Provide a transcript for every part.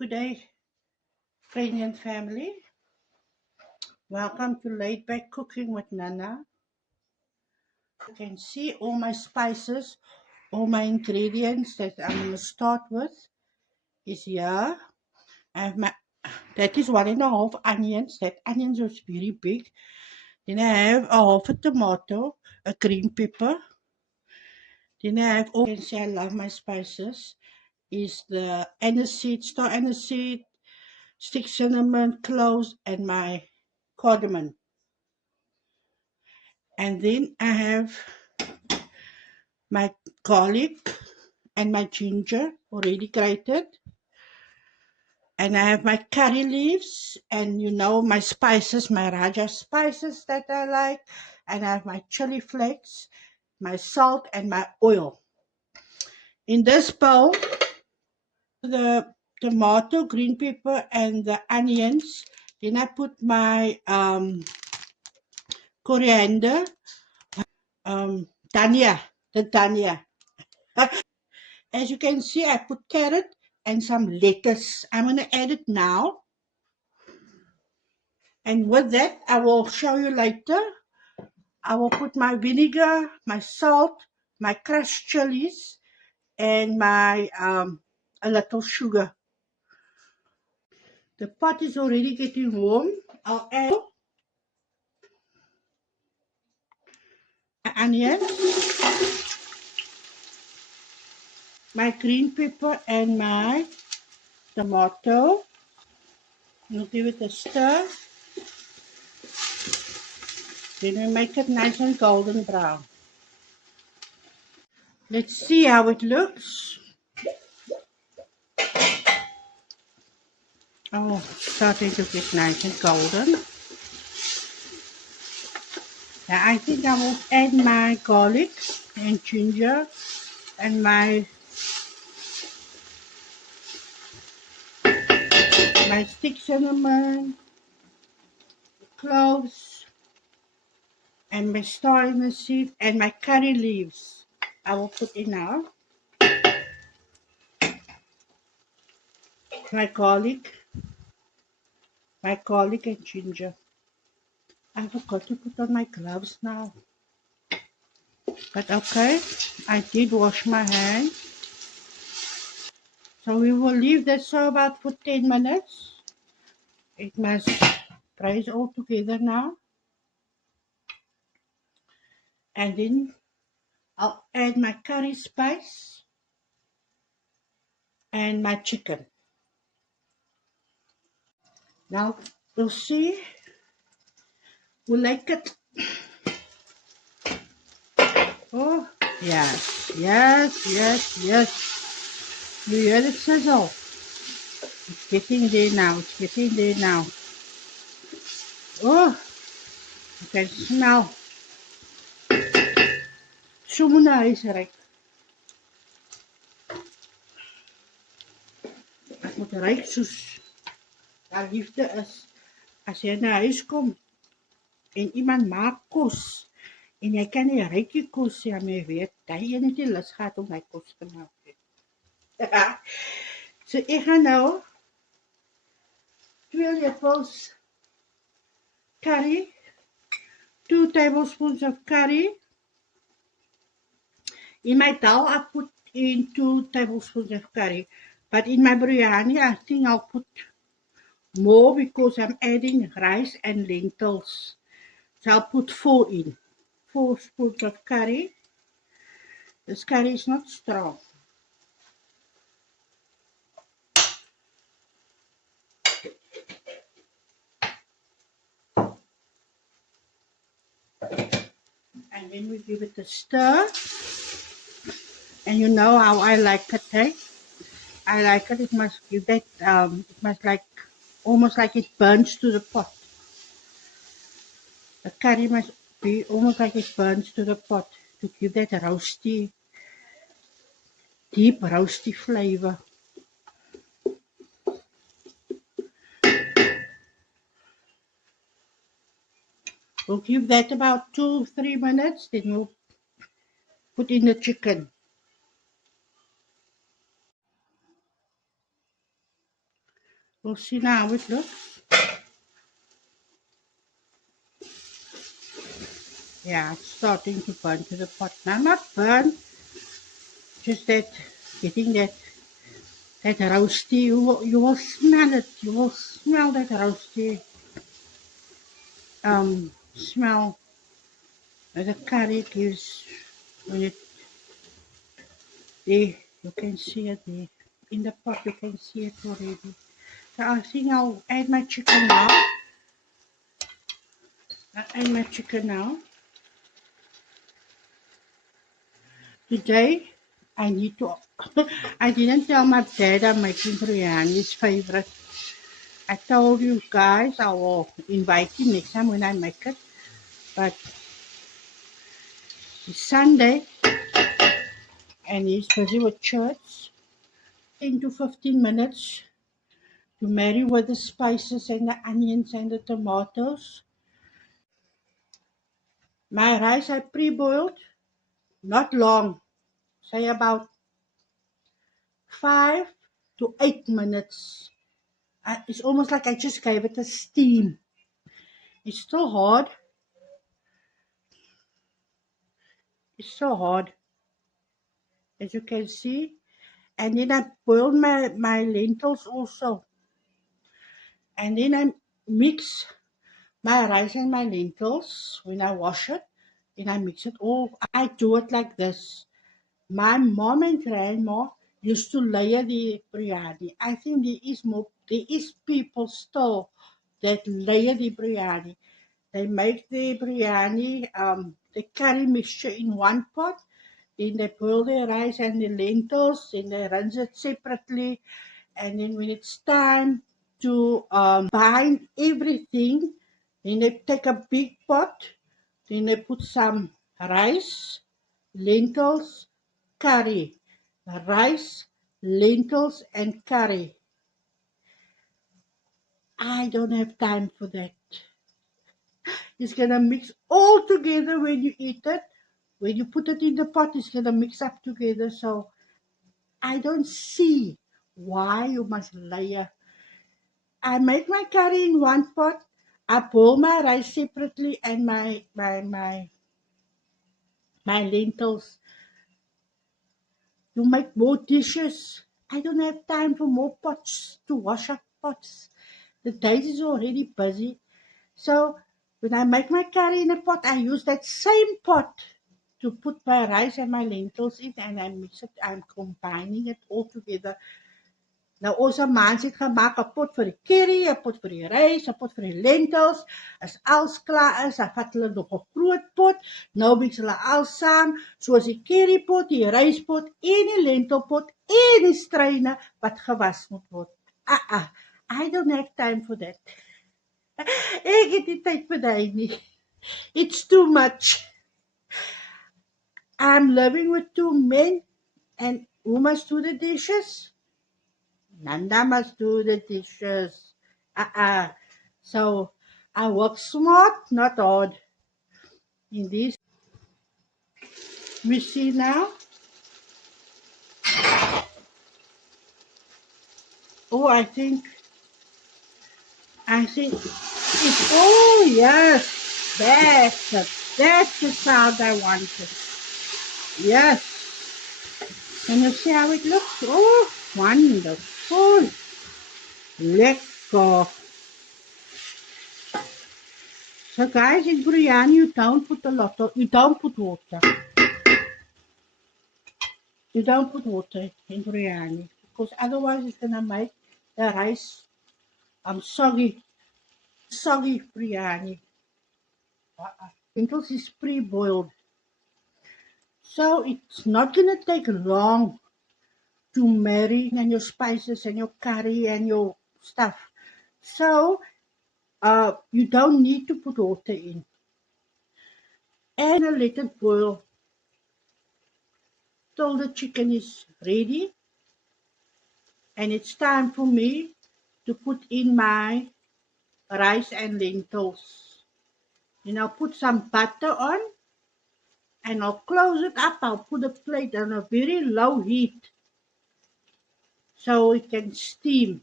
Good day, friends and family. Welcome to Laid Back Cooking with Nana. You can see all my spices, all my ingredients that I'm going to start with is here. I have my, that is 1.5 onions. That onions is very big. Then I have a half a tomato, a green pepper. Then I have, you can see I love my spices, is the aniseed, star aniseed, stick cinnamon, cloves, and my cardamom. And then I have my garlic and my ginger already grated. And I have my curry leaves and my spices, my Raja spices that I like. And I have my chili flakes, my salt, and my oil. In this bowl, the tomato, green pepper, and the onions. Then I put my coriander, dhania, the dhania. As you can see, I put carrot and some lettuce. I'm going to add it now. And with that, I will show you later. I will put my vinegar, my salt, my crushed chilies, and my a little sugar. The pot is already getting warm. I'll add my onion, my green pepper, and my tomato. We'll give it a stir. Then we make it nice and golden brown. Let's see how it looks. Oh, starting to get nice and golden. Now I think I will add my garlic and ginger and my stick cinnamon, cloves, and my star anise and my curry leaves. I will put in now my garlic and ginger. I forgot to put on my gloves now. But okay, I did wash my hands. So we will leave this so about for 10 minutes. It must rise all together now. And then I'll add my curry spice and my chicken. Now we'll see. We'll like it. Oh, yes, yes, yes, yes. You hear the sizzle? It's getting there now. It's getting there now. Oh, you can smell. Sumuna is right. Ek moet ryk soos daar liefde is. As jy na huis kom en iemand maak kos en jy kan nie ryk die kos nie, maar jy weet, daai een het nie lus gehad om my kos te maak nie. So ek gaan nou 2 lepels curry, 2 tablespoons of curry. In my dal, I put in 2 tablespoons of curry. But in my biryani, I think I'll put more because I'm adding rice and lentils. So I'll put 4 in. 4 spoons of curry. This curry is not strong. And then we give it a stir. And you know how I like it, eh? I like it. It must give that, it must like, almost like it burns to the pot. The curry must be almost like it burns to the pot to give that roasty, deep roasty flavor. We'll give that about 2-3 minutes, then we'll put in the chicken. We'll see now how it looks. Yeah, it's starting to burn to the pot. Now, not burn, just that getting that roasty. You will smell it. You will smell that roasty smell that the curry gives when it there. You can see it there in the pot. You can see it already. So I think I'll add my chicken now. Today, I need to. I didn't tell my dad I'm making biryani, his favorite. I told you guys I will invite him next time when I make it. But it's Sunday and he's busy with church. 10 to 15 minutes to marry with the spices and the onions and the tomatoes. My rice I pre-boiled, not long, say about 5 to 8 minutes. It's almost like I just gave it a steam. It's still hard. It's so hard, as you can see. And then I boiled my lentils also. And then I mix my rice and my lentils when I wash it. Then I mix it all. I do it like this. My mom and grandma used to layer the biryani. I think there is people still that layer the biryani. They make the biryani, the curry mixture in one pot. Then they boil the rice and the lentils. Then they rinse it separately. And then when it's time to bind everything, then they take a big pot. Then they put some rice, lentils, curry. Rice, lentils, and curry. I don't have time for that. It's gonna mix all together when you eat it. When you put it in the pot, it's gonna mix up together. So I don't see why you must layer. I make my curry in one pot. I boil my rice separately and my lentils. You make more dishes. I don't have time for more pots to wash up pots. The days is already busy. So when I make my curry in a pot, I use that same pot to put my rice and my lentils in and I mix it. I'm combining it all together. Nou ons mans het gemaak 'n pot vir die curry, 'n pot vir die rys, 'n pot vir die lentils. As alles klaar is, dan vat hulle nog 'n groot pot. Nou mix hulle alles saam, soos die currypot, die ryspot en die lentilpot en die stryne wat gewas moet word. I don't have time for that. Ek het nie tyd vir dit nie. It's too much. I'm living with 2 men and who must do the dishes? Nanda must do the dishes. So I work smart, not hard. In this, we see now. Oh, I think it's, oh yes, that's it. That's the sound I wanted. Yes. Can you see how it looks? Oh, wonderful. Lekker. So guys, in biryani you don't put you don't put water. You don't put water in biryani because otherwise it's gonna make the rice soggy biryani. Lentils is pre-boiled, so it's not gonna take long to marry and your spices and your curry and your stuff. So you don't need to put water in, and I let it boil till the chicken is ready, and it's time for me to put in my rice and lentils. Then I'll put some butter on and I'll close it up. I'll put a plate on a very low heat so it can steam.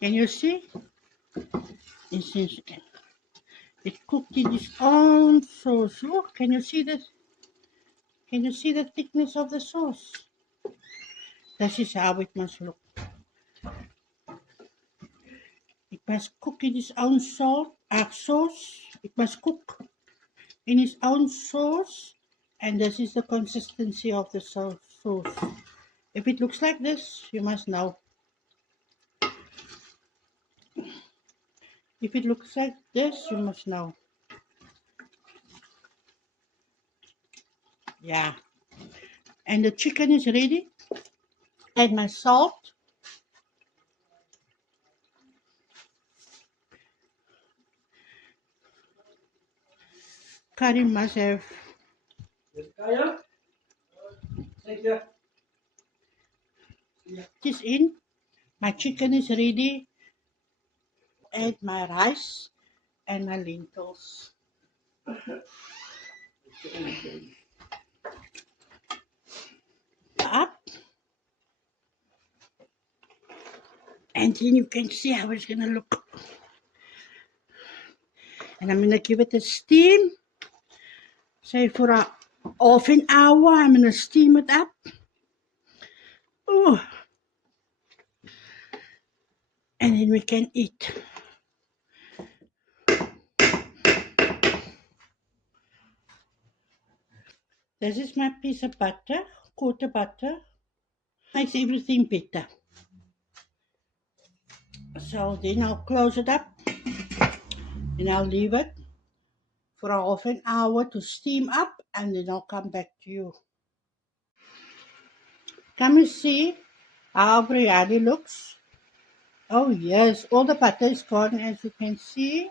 Can you see? It cooked in its own sauce. Look, can you see this? Can you see the thickness of the sauce? This is how it must look. It must cook in its own sauce. It must cook in its own sauce. And this is the consistency of the sauce. If it looks like this, you must know. If it looks like this, you must know. Yeah. And the chicken is ready. Add my salt. Curry must have. This in. My chicken is ready. Add my rice and my lentils. Up. And then you can see how it's going to look. And I'm going to give it a steam. Say for a half an hour, I'm going to steam it up. Oh. And then we can eat. This is my piece of butter, quarter butter. Makes everything better. So then I'll close it up and I'll leave it for a half an hour to steam up, and then I'll come back to you. Come and see how biryani looks. Oh yes, all the butter is gone, as you can see.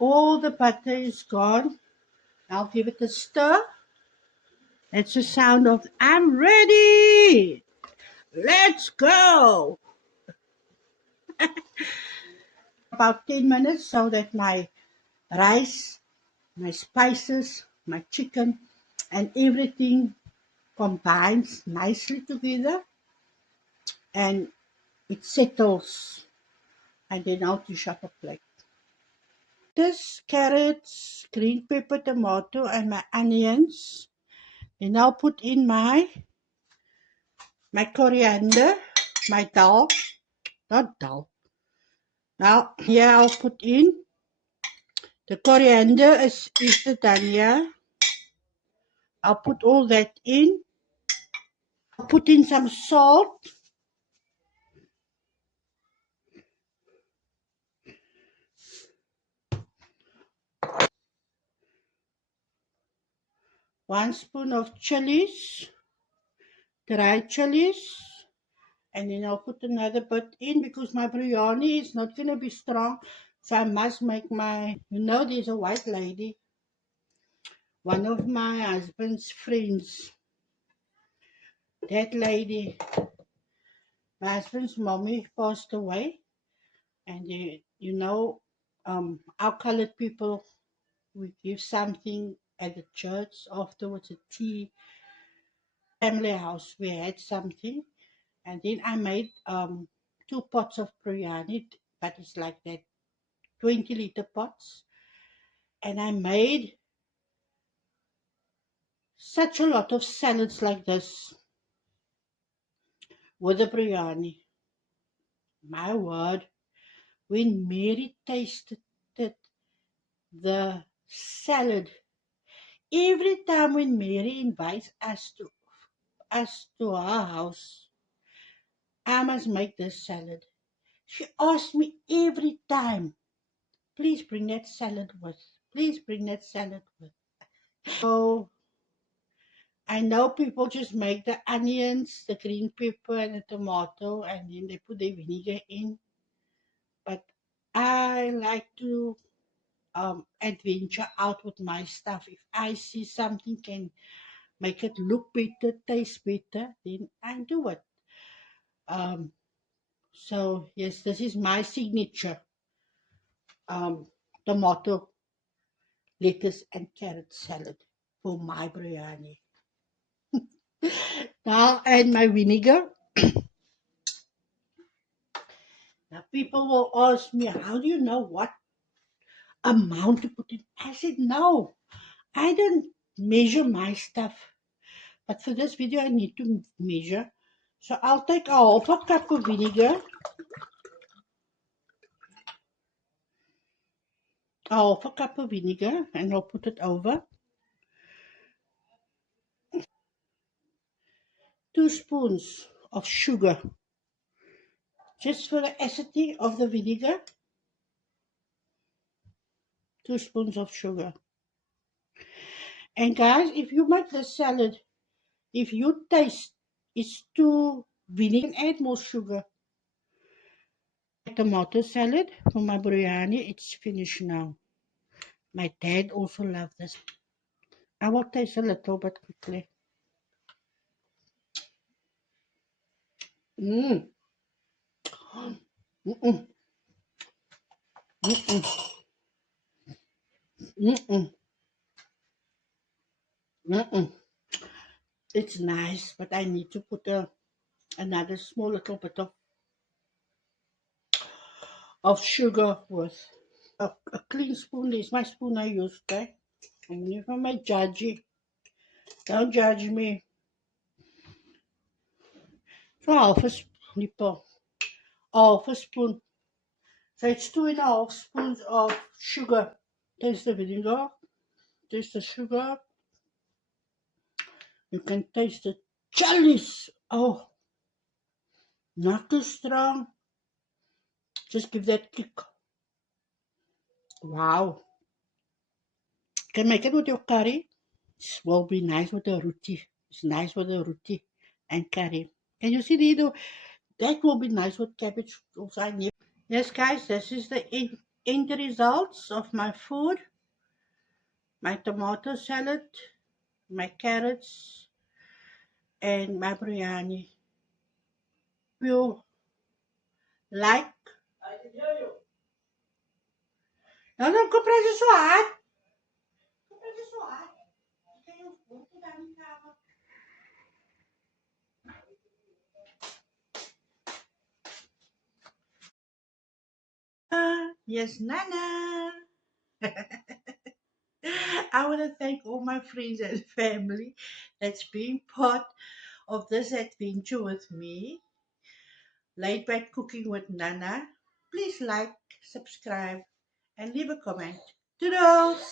All the butter is gone. I'll give it a stir. That's the sound of I'm ready. Let's go. About 10 minutes so that my rice, my spices, my chicken, and everything combines nicely together and it settles. And then I'll dish up a plate. This carrots, green pepper, tomato, and my onions. Then I'll put in my coriander, my dal, not dal. Now here I'll put in the coriander is the dhania. I'll put all that in. I'll put in some salt. One spoon of chilies, dried chilies. And then I'll put another bit in because my biryani is not going to be strong. So I must make there's a white lady, one of my husband's friends. That lady, my husband's mommy passed away. And our colored people, we give something at the church afterwards, a tea, family house. We had something. And then I made 2 pots of biryani, but it's like that 20-liter pots. And I made such a lot of salads like this with the biryani. My word, when Mary tasted the salad, every time when Mary invites us to her house, I must make this salad. She asks me every time, please bring that salad with. Please bring that salad with. So I know people just make the onions, the green pepper, and the tomato, and then they put the vinegar in. But I like to adventure out with my stuff. If I see something can make it look better, taste better, then I do it. So yes, this is my signature tomato, lettuce, and carrot salad for my biryani. Now I'll add my vinegar. People will ask me, how do you know what amount to put in? I said, no, I don't measure my stuff. But for this video, I need to measure. So I'll take a half a cup of vinegar, and I'll put it over. 2 spoons of sugar, just for the acidity of the vinegar. 2 spoons of sugar. And guys, if you make the salad, if you taste it's too vinegar, you can add more sugar. Tomato salad for my biryani, it's finished now. My dad also loves this. I will taste a little bit quickly. Mmm. Mm-mm. Mm-mm. Mm-mm. Mm-mm. It's nice, but I need to put another small little bit of sugar with a clean spoon. This is my spoon I use, okay? I'm only from my judgy. Don't judge me. So half a spoon, half a spoon. So it's 2.5 spoons of sugar. Taste the vinegar. Taste the sugar. You can taste the chilies. Oh, not too strong. Just give that kick. Wow. You can make it with your curry. It will be nice with the roti. It's nice with the roti and curry. Can you see the that will be nice with cabbage also. Yes, guys, this is the end results of my food. My tomato salad, my carrots, and my biryani. If you like, no, no, comprar de suar. Comprar de suar. Tem um pouco da minha casa. Yes, Nana. I want to thank all my friends and family that's been part of this adventure with me. Laid back cooking with Nana. Please like, subscribe, and leave a comment. Toodles!